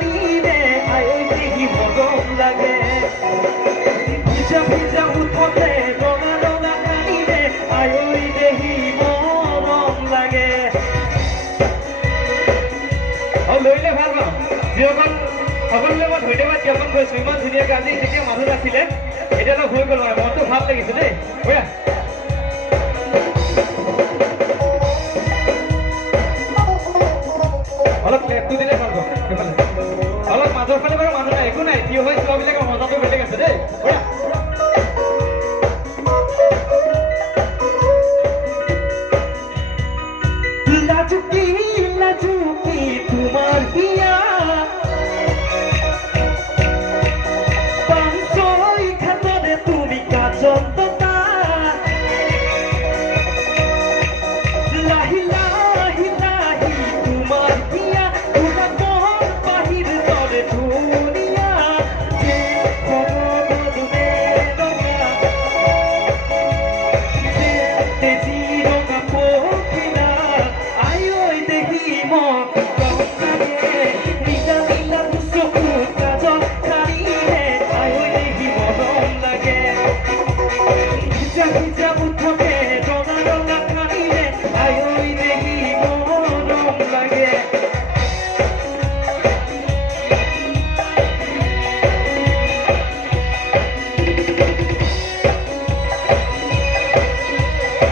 কানিৰে আয়ৈ দেহি মৰম লাগে ভিজা ভিজা উঠতে ৰঙা ৰঙা কানিৰে আয়ৈ দেহি মৰম লাগে লৈলে ভাল পাওঁ যিসকল সকলোলৈ মই ধন্যবাদ জ্ঞাপন কৰিছোঁ ইমান ধুনীয়াকৈ আজি যেতিয়া মানুহ নাছিলে এতিয়া অলপ হৈ গ'ল মনটো ভাল লাগিছে দেই বঢ়িয়া অলপ ক্লেপটো দিলে ভাল পাওঁ